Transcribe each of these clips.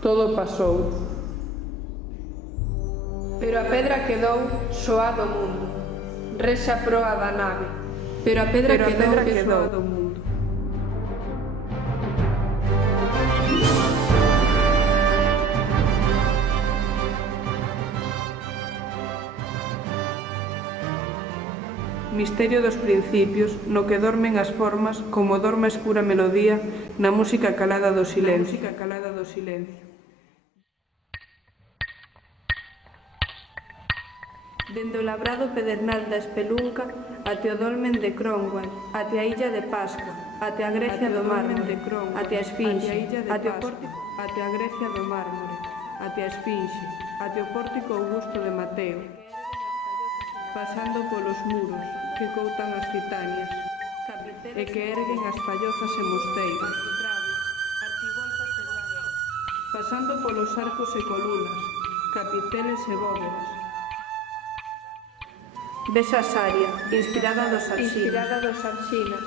todo pasou. Pero a pedra quedou soa do mundo, rexa proa da nave. Pero a pedra quedou do mundo. Misterio dos principios, no que dormen as formas, como dorme a escura melodía, na música calada do silencio. Dende o labrado pedernal da espelunca até o dolmen de Cromwell, até a illa de Pascua, até a Grecia do mármore, até a Esfinxe, até o pórtico, até a Grecia do mármore, até a Esfinxe, até o pórtico Augusto de Mateo, pasando polos muros que coutan as titanias e que erguen as pallozas e mosteiros, pasando polos arcos e colunas, capiteles e bóvedas. Ves a Saria, inspirada dos Arxinas,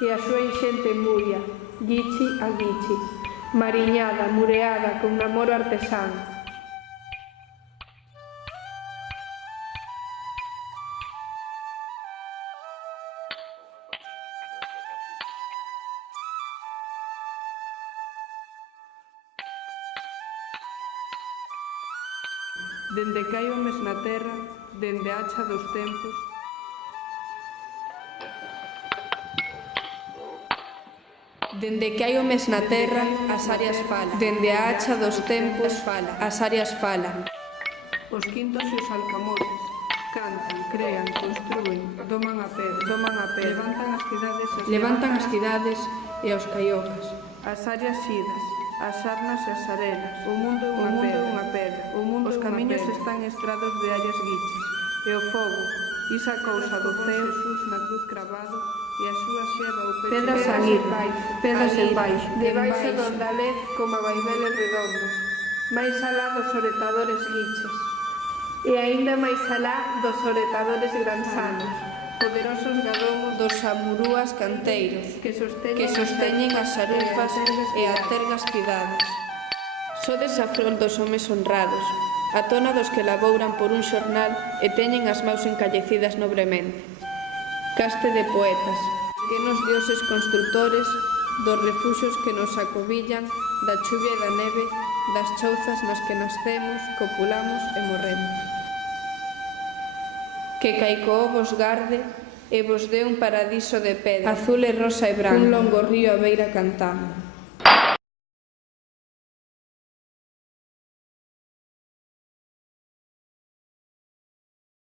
e a súa enxente Muria, Guichi a Guichi, mariñada, mureada, con namoro artesán. Dende que hai homes na terra, dende a hacha dos tempos, dende que hai homes na terra, as áreas falan. Dende a hacha dos tempos, as áreas falan. Os quintos e os alcamotes cantan, crean, construen, doman a pedra, levantan as cidades e os caiocas, as áreas xidas, as sarnas e as arenas. O mundo é unha pedra. Os camiños están estrados de áreas guiches. E o fogo, isa cousa do ceo, Jesús na cruz cravado, e a súa xeva o pecho. Pedras a ir, pedras en baixo. Debaixo donde a lez como a vaiveles redondos. Mais alá dos oretadores guiches. E aínda máis alá dos oretadores gransanos. Poderosos gadomos dos amurúas canteiros que sosteñen as sarufas e a tergas cidades. Sodes a frol dos homes honrados, a tona dos que labouran por un xornal e teñen as maus encallecidas nobremente. Caste de poetas, pequenos dioses constructores dos refuxos que nos acobillan da chuvia e da neve, das chouzas nas que nacemos, copulamos e morremos. Que Caicoo vos garde e vos dé un paradiso de pedra, azul e rosa e branco, un longo río a beira cantando.